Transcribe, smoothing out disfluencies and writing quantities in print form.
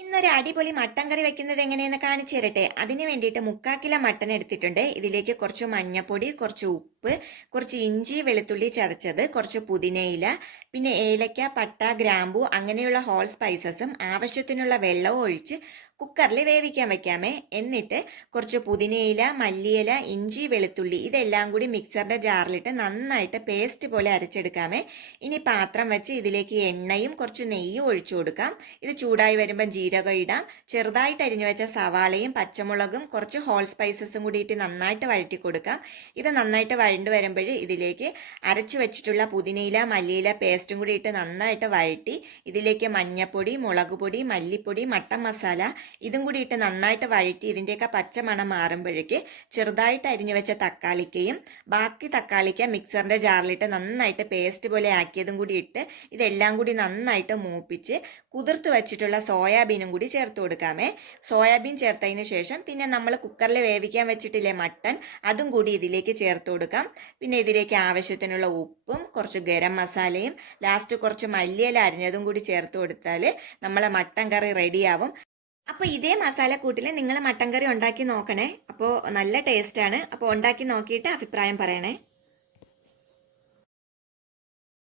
ഇന്നൊരു അടിപൊളി മട്ടൻ കറി വെക്കുന്നത് എങ്ങനെയെന്ന് കാണിച്ചു തരട്ടെ. അതിന് വേണ്ടിയിട്ട് 3/4 കിലോ മട്ടൻ എടുത്തിട്ടുണ്ട്. ഇതിലേക്ക് കുറച്ച് മഞ്ഞപ്പൊടി, കുറച്ച് ഉപ്പ്, കുറച്ച് ഇഞ്ചി വെളുത്തുള്ളി ചതച്ചത്, കുറച്ച് പുതിനയില, പിന്നെ ഏലക്ക, പട്ട, ഗ്രാമ്പു അങ്ങനെയുള്ള ഹോൾ സ്പൈസസും ആവശ്യത്തിനുള്ള വെള്ളവും ഒഴിച്ച് കുക്കറിൽ വേവിക്കാൻ വെക്കാമേ. എന്നിട്ട് കുറച്ച് പുതിനയില, മല്ലിയില, ഇഞ്ചി വെളുത്തുള്ളി ഇതെല്ലാം കൂടി മിക്സറിന്റെ ജാറിലിട്ട് നന്നായിട്ട് പേസ്റ്റ് പോലെ അരച്ചെടുക്കാമേ. ഇനി പാത്രം വെച്ച് ഇതിലേക്ക് എണ്ണയും കുറച്ച് നെയ്യും ഒഴിച്ചു കൊടുക്കാം. ഇത് ചൂടായി വരുമ്പം ജീരകം ഇടാം. ചെറുതായിട്ട് അരിഞ്ഞു വെച്ച സവാളയും പച്ചമുളകും കുറച്ച് ഹോൾ സ്പൈസസും കൂടിയിട്ട് നന്നായിട്ട് വഴറ്റി കൊടുക്കാം. ഇത് നന്നായിട്ട് വഴണ്ടു വരുമ്പോൾ ഇതിലേക്ക് അരച്ചു വെച്ചിട്ടുള്ള പുതിനയില, മല്ലിയില പേസ്റ്റും കൂടി ഇട്ട് നന്നായിട്ട് വഴറ്റി ഇതിലേക്ക് മഞ്ഞപ്പൊടി, മുളക് പൊടി, മല്ലിപ്പൊടി, മട്ടൻ മസാല ഇതും കൂടി ഇട്ട് നന്നായിട്ട് വഴറ്റി ഇതിൻ്റെയൊക്കെ പച്ചമണം മാറുമ്പോഴേക്ക് ചെറുതായിട്ട് അരിഞ്ഞു വെച്ച തക്കാളിക്കയും ബാക്കി തക്കാളിക്ക മിക്സറിന്റെ ജാറിലിട്ട് നന്നായിട്ട് പേസ്റ്റ് പോലെ ആക്കിയതും കൂടി ഇട്ട് ഇതെല്ലാം കൂടി നന്നായിട്ട് മൂപ്പിച്ച് കുതിർത്ത് വെച്ചിട്ടുള്ള സോയാബീനും കൂടി ചേർത്ത് കൊടുക്കാമേ. സോയാബീൻ ചേർത്തതിന് ശേഷം പിന്നെ നമ്മൾ കുക്കറിൽ വേവിക്കാൻ വെച്ചിട്ടില്ലേ മട്ടൻ, അതും കൂടി ഇതിലേക്ക് ചേർത്ത് കൊടുക്കാം. പിന്നെ ഇതിലേക്ക് ആവശ്യത്തിനുള്ള ഉപ്പും കുറച്ച് ഗരം മസാലയും ലാസ്റ്റ് കുറച്ച് മല്ലിയില അരിഞ്ഞതും കൂടി ചേർത്ത് കൊടുത്താൽ നമ്മളെ മട്ടൻ കറി റെഡിയാവും. അപ്പോൾ ഇതേ മസാലക്കൂട്ടിൽ നിങ്ങൾ മട്ടൻ കറി ഉണ്ടാക്കി നോക്കണേ. അപ്പോൾ നല്ല ടേസ്റ്റാണ്. അപ്പോൾ ഉണ്ടാക്കി നോക്കിയിട്ട് അഭിപ്രായം പറയണേ.